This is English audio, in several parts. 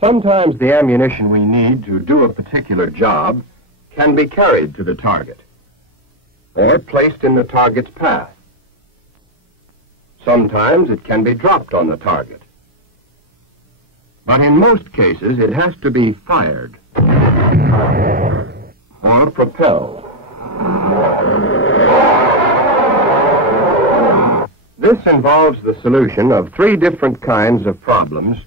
Sometimes the ammunition we need to do a particular job can be carried to the target or placed in the target's path. Sometimes it can be dropped on the target. But in most cases, it has to be fired or propelled. This involves the solution of three different kinds of problems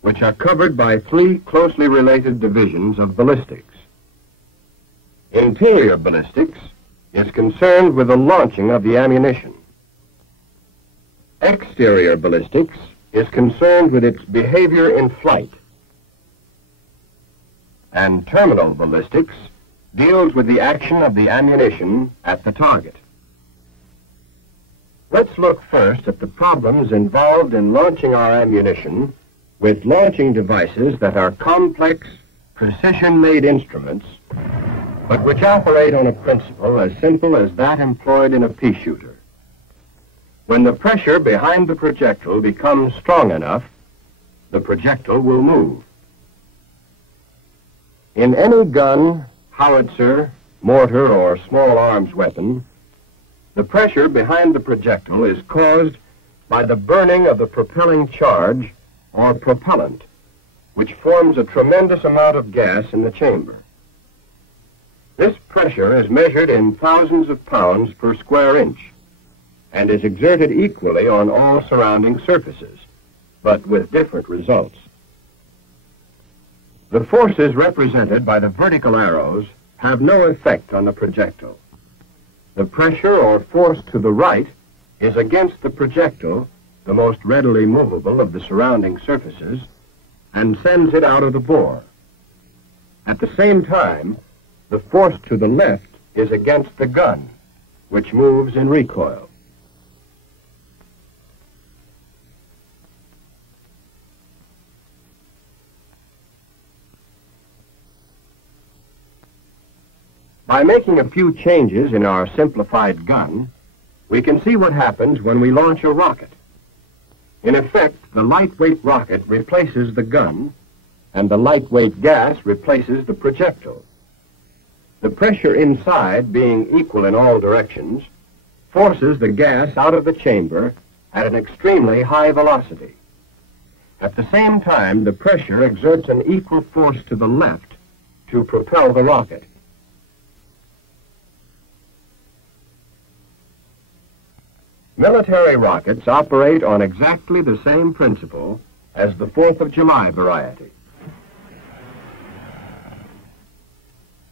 which are covered by three closely related divisions of ballistics. Interior ballistics is concerned with the launching of the ammunition. Exterior ballistics is concerned with its behavior in flight. And terminal ballistics deals with the action of the ammunition at the target. Let's look first at the problems involved in launching our ammunition with launching devices that are complex, precision-made instruments, but which operate on a principle as simple as that employed in a pea shooter. When the pressure behind the projectile becomes strong enough, the projectile will move. In any gun, howitzer, mortar, or small arms weapon, the pressure behind the projectile is caused by the burning of the propelling charge or propellant, which forms a tremendous amount of gas in the chamber. This pressure is measured in thousands of pounds per square inch and is exerted equally on all surrounding surfaces, but with different results. The forces represented by the vertical arrows have no effect on the projectile. The pressure or force to the right is against the projectile, the most readily movable of the surrounding surfaces, and sends it out of the bore. At the same time, the force to the left is against the gun, which moves in recoil. By making a few changes in our simplified gun, we can see what happens when we launch a rocket. In effect, the lightweight rocket replaces the gun, and the lightweight gas replaces the projectile. The pressure inside, being equal in all directions, forces the gas out of the chamber at an extremely high velocity. At the same time, the pressure exerts an equal force to the left to propel the rocket. Military rockets operate on exactly the same principle as the 4th of July variety.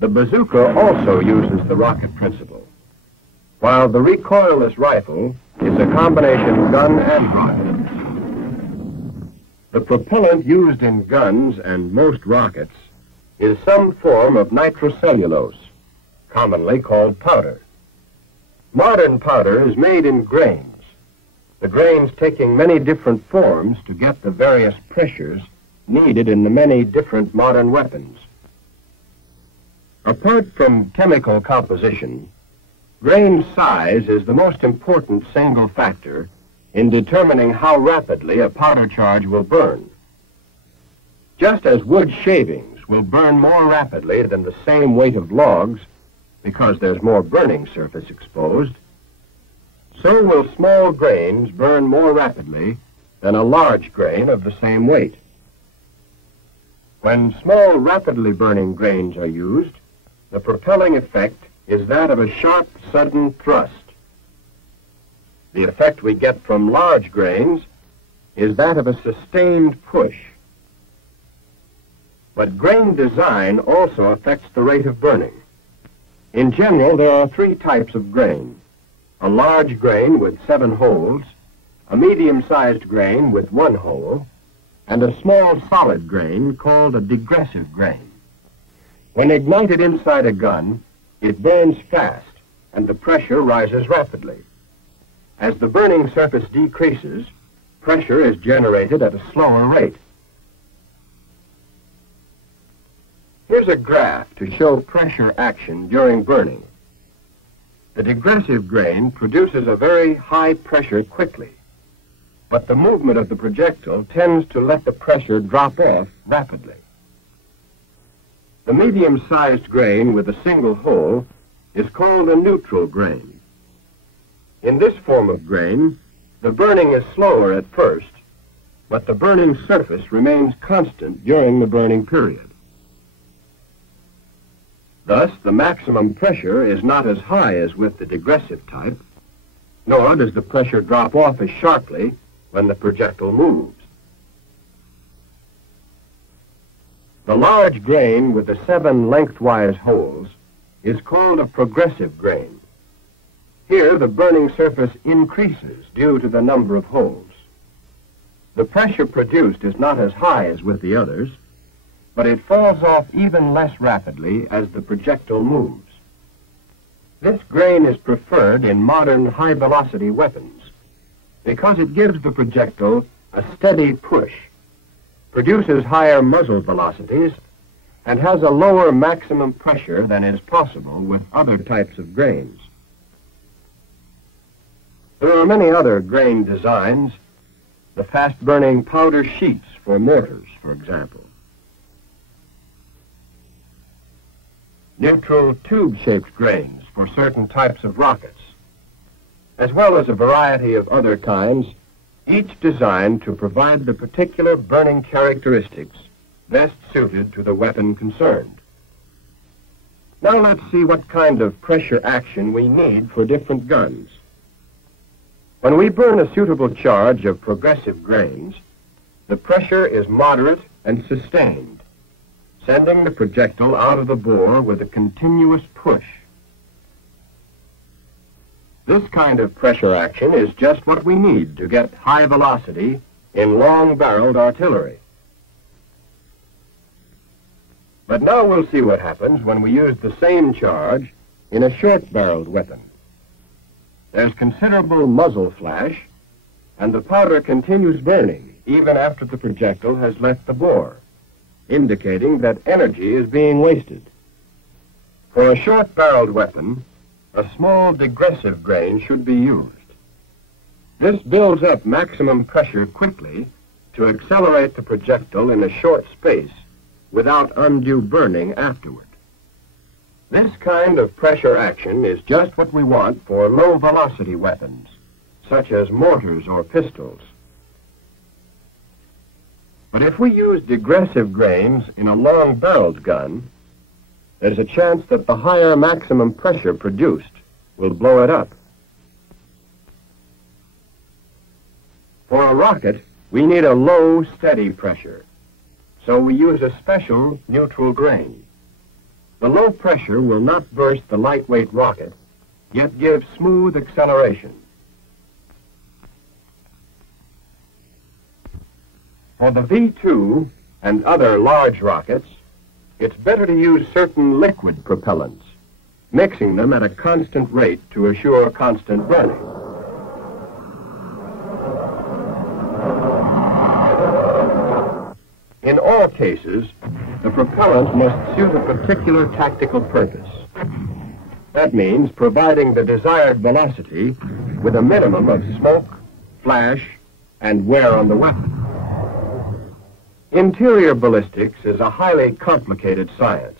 The bazooka also uses the rocket principle, while the recoilless rifle is a combination gun and rocket. The propellant used in guns and most rockets is some form of nitrocellulose, commonly called powder. Modern powder is made in grains, the grains taking many different forms to get the various pressures needed in the many different modern weapons. Apart from chemical composition, grain size is the most important single factor in determining how rapidly a powder charge will burn. Just as wood shavings will burn more rapidly than the same weight of logs because there's more burning surface exposed, so will small grains burn more rapidly than a large grain of the same weight. When small, rapidly burning grains are used, the propelling effect is that of a sharp, sudden thrust. The effect we get from large grains is that of a sustained push. But grain design also affects the rate of burning. In general, there are three types of grain: a large grain with 7 holes, a medium-sized grain with 1 hole, and a small solid grain called a degressive grain. When ignited inside a gun, it burns fast and the pressure rises rapidly. As the burning surface decreases, pressure is generated at a slower rate. Here's a graph to show pressure action during burning. The degressive grain produces a very high pressure quickly. but the movement of the projectile tends to let the pressure drop off rapidly. The medium-sized grain with a single hole is called a neutral grain. In this form of grain, the burning is slower at first, but the burning surface remains constant during the burning period. Thus, the maximum pressure is not as high as with the digressive type, nor does the pressure drop off as sharply when the projectile moves. The large grain with the 7 lengthwise holes is called a progressive grain. Here, the burning surface increases due to the number of holes. The pressure produced is not as high as with the others, but it falls off even less rapidly as the projectile moves. This grain is preferred in modern high-velocity weapons because it gives the projectile a steady push, produces higher muzzle velocities, and has a lower maximum pressure than is possible with other types of grains. There are many other grain designs, the fast-burning powder sheets for mortars, for example. Neutral tube-shaped grains for certain types of rockets, as well as a variety of other kinds, each designed to provide the particular burning characteristics best suited to the weapon concerned. Now let's see what kind of pressure action we need for different guns. When we burn a suitable charge of progressive grains, the pressure is moderate and sustained, sending the projectile out of the bore with a continuous push. This kind of pressure action is just what we need to get high velocity in long-barreled artillery. But now we'll see what happens when we use the same charge in a short-barreled weapon. There's considerable muzzle flash, and the powder continues burning even after the projectile has left the bore, indicating that energy is being wasted. For a short-barreled weapon, a small digressive grain should be used. This builds up maximum pressure quickly to accelerate the projectile in a short space without undue burning afterward. This kind of pressure action is just what we want for low-velocity weapons, such as mortars or pistols. But if we use digressive grains in a long-barreled gun, there's a chance that the higher maximum pressure produced will blow it up. For a rocket, we need a low, steady pressure, so we use a special neutral grain. The low pressure will not burst the lightweight rocket, yet give smooth acceleration. For the V-2 and other large rockets, it's better to use certain liquid propellants, mixing them at a constant rate to assure constant burning. In all cases, the propellant must suit a particular tactical purpose. That means providing the desired velocity with a minimum of smoke, flash, and wear on the weapon. Interior ballistics is a highly complicated science,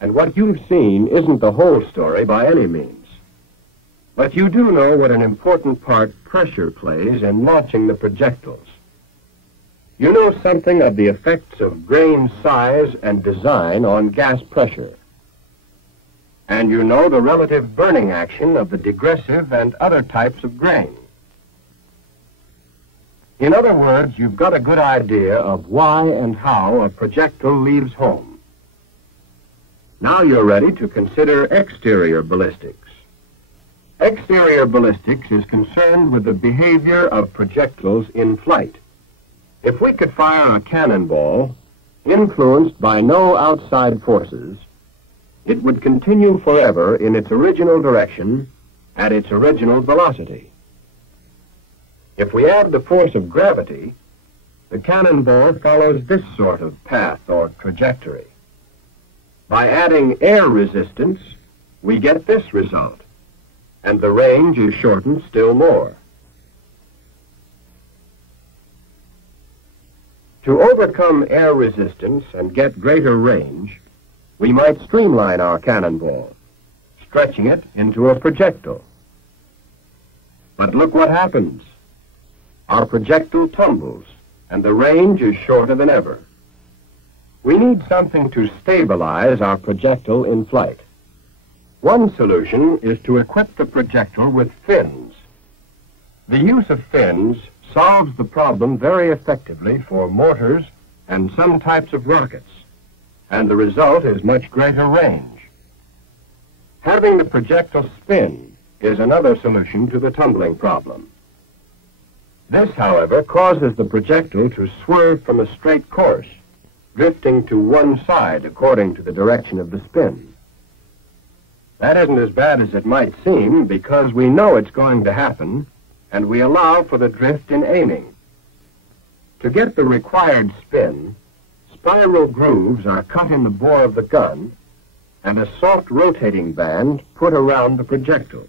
and what you've seen isn't the whole story by any means. But you do know what an important part pressure plays in launching the projectiles. You know something of the effects of grain size and design on gas pressure. And you know the relative burning action of the digressive and other types of grain. In other words, you've got a good idea of why and how a projectile leaves home. Now you're ready to consider exterior ballistics. Exterior ballistics is concerned with the behavior of projectiles in flight. If we could fire a cannonball, influenced by no outside forces, it would continue forever in its original direction at its original velocity. If we add the force of gravity, the cannonball follows this sort of path or trajectory. By adding air resistance, we get this result, and the range is shortened still more. To overcome air resistance and get greater range, we might streamline our cannonball, stretching it into a projectile. But look what happens. Our projectile tumbles, and the range is shorter than ever. We need something to stabilize our projectile in flight. One solution is to equip the projectile with fins. The use of fins solves the problem very effectively for mortars and some types of rockets, and the result is much greater range. Having the projectile spin is another solution to the tumbling problem. This, however, causes the projectile to swerve from a straight course, drifting to one side according to the direction of the spin. That isn't as bad as it might seem because we know it's going to happen, and we allow for the drift in aiming. To get the required spin, spiral grooves are cut in the bore of the gun and a soft rotating band put around the projectile.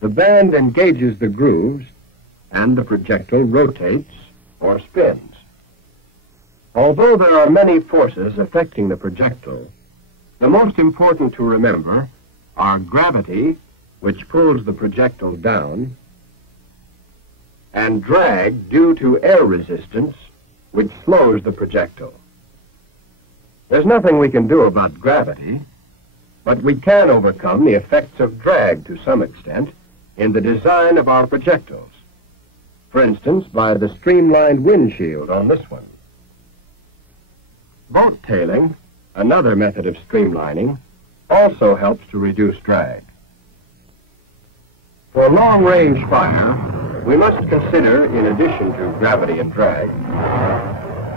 The band engages the grooves and the projectile rotates or spins. Although there are many forces affecting the projectile, the most important to remember are gravity, which pulls the projectile down, and drag due to air resistance, which slows the projectile. There's nothing we can do about gravity, but we can overcome the effects of drag to some extent in the design of our projectiles. For instance, by the streamlined windshield on this one. Boat tailing, another method of streamlining, also helps to reduce drag. For long-range fire, we must consider, in addition to gravity and drag,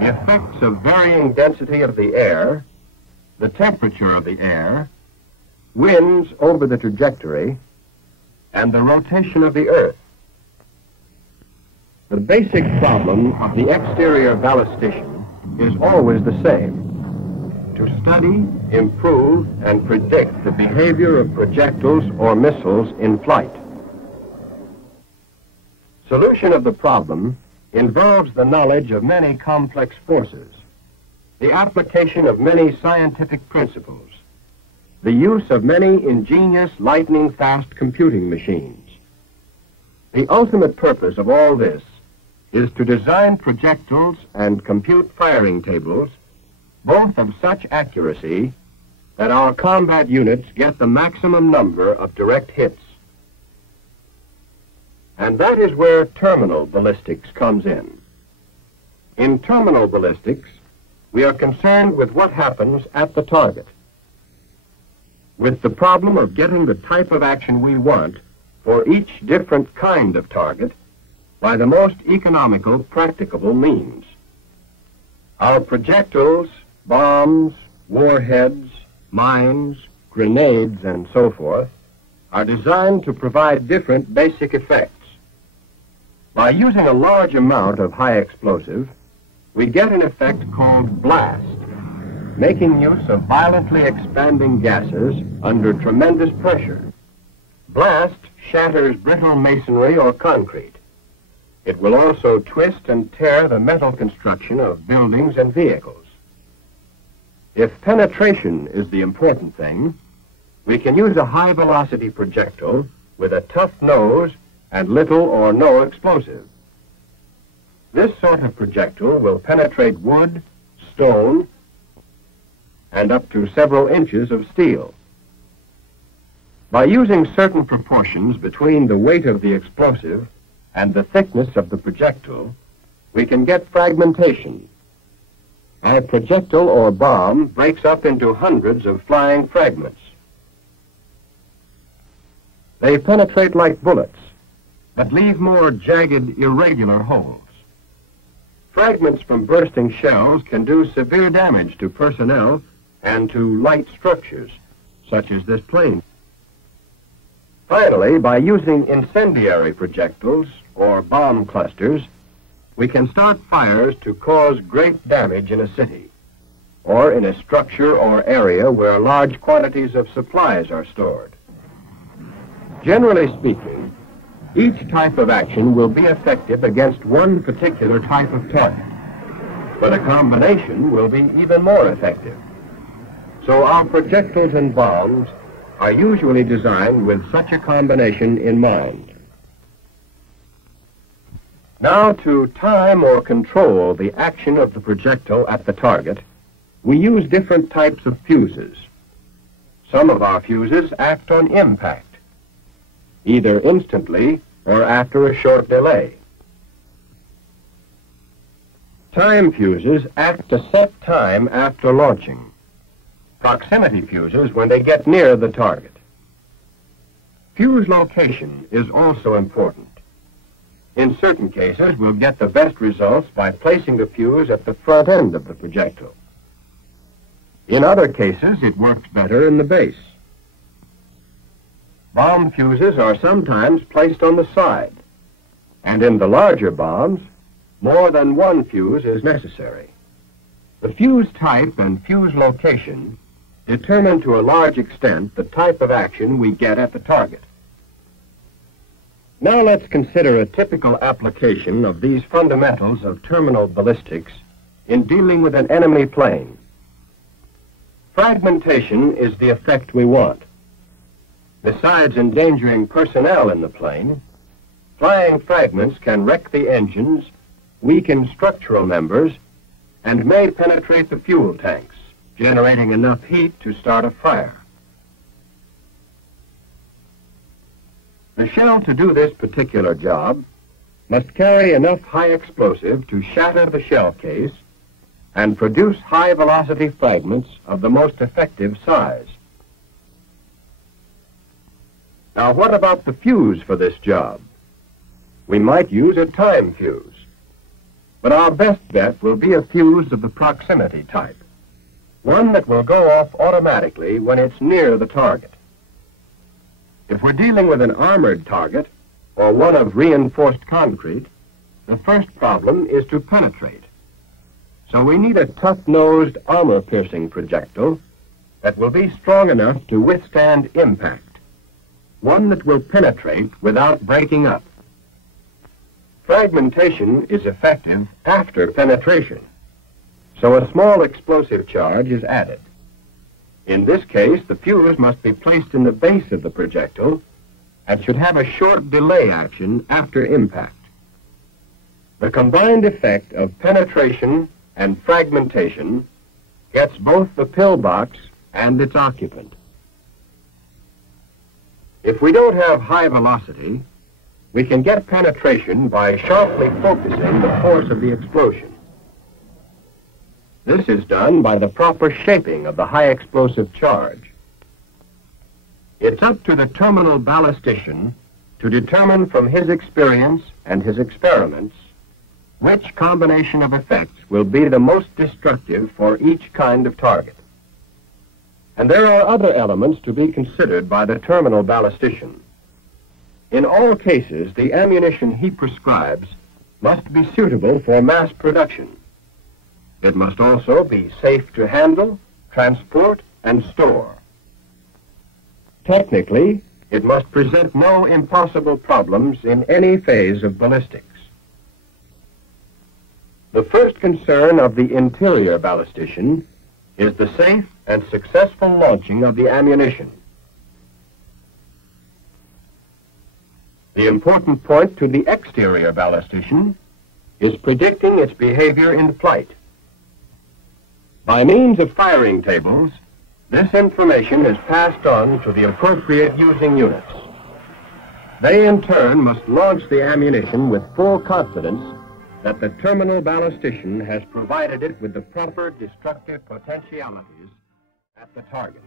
the effects of varying density of the air, the temperature of the air, winds over the trajectory, and the rotation of the Earth. The basic problem of the exterior ballistician is always the same: to study, improve, and predict the behavior of projectiles or missiles in flight. Solution of the problem involves the knowledge of many complex forces, the application of many scientific principles, the use of many ingenious lightning-fast computing machines. The ultimate purpose of all this is to design projectiles and compute firing tables, both of such accuracy that our combat units get the maximum number of direct hits. And that is where terminal ballistics comes in. In terminal ballistics, we are concerned with what happens at the target, with the problem of getting the type of action we want for each different kind of target by the most economical, practicable means. Our projectiles, bombs, warheads, mines, grenades, and so forth, are designed to provide different basic effects. By using a large amount of high explosive, we get an effect called blast, making use of violently expanding gases under tremendous pressure. Blast shatters brittle masonry or concrete. It will also twist and tear the metal construction of buildings and vehicles. If penetration is the important thing, we can use a high-velocity projectile with a tough nose and little or no explosive. This sort of projectile will penetrate wood, stone, and up to several inches of steel. By using certain proportions between the weight of the explosive and the thickness of the projectile, we can get fragmentation. Our projectile or bomb breaks up into hundreds of flying fragments. They penetrate like bullets, but leave more jagged, irregular holes. Fragments from bursting shells can do severe damage to personnel and to light structures, such as this plane. Finally, by using incendiary projectiles or bomb clusters, we can start fires to cause great damage in a city, or in a structure or area where large quantities of supplies are stored. Generally speaking, Each type of action will be effective against one particular type of target, but a combination will be even more effective. So our projectiles and bombs are usually designed with such a combination in mind. Now, to time or control the action of the projectile at the target, we use different types of fuses. Some of our fuses act on impact, either instantly or after a short delay. Time fuses act to set time after launching. Proximity fuses when they get near the target. Fuse location is also important. In certain cases, we'll get the best results by placing the fuse at the front end of the projectile. In other cases, it works better in the base. Bomb fuses are sometimes placed on the side, and in the larger bombs, more than one fuse is necessary. The fuse type and fuse location determine to a large extent the type of action we get at the target. Now let's consider a typical application of these fundamentals of terminal ballistics in dealing with an enemy plane. Fragmentation is the effect we want. Besides endangering personnel in the plane, flying fragments can wreck the engines, weaken structural members, and may penetrate the fuel tanks, generating enough heat to start a fire. The shell to do this particular job must carry enough high explosive to shatter the shell case and produce high-velocity fragments of the most effective size. Now, what about the fuse for this job? We might use a time fuse, but our best bet will be a fuse of the proximity type, one that will go off automatically when it's near the target. If we're dealing with an armored target or one of reinforced concrete, the first problem is to penetrate. So we need a tough-nosed, armor-piercing projectile that will be strong enough to withstand impact, one that will penetrate without breaking up. Fragmentation is effective after penetration, so a small explosive charge is added. In this case, the fuse must be placed in the base of the projectile and should have a short delay action after impact. The combined effect of penetration and fragmentation gets both the pillbox and its occupant. If we don't have high velocity, we can get penetration by sharply focusing the force of the explosion. This is done by the proper shaping of the high explosive charge. It's up to the terminal ballistician to determine from his experience and his experiments which combination of effects will be the most destructive for each kind of target. And there are other elements to be considered by the terminal ballistician. In all cases, the ammunition he prescribes must be suitable for mass production. It must also be safe to handle, transport, and store. Technically, it must present no impossible problems in any phase of ballistics. The first concern of the interior ballistician is the safe and successful launching of the ammunition. The important point to the exterior ballistician is predicting its behavior in flight. By means of firing tables, this information is passed on to the appropriate using units. They, in turn, must launch the ammunition with full confidence that the terminal ballistician has provided it with the proper destructive potentialities at the target.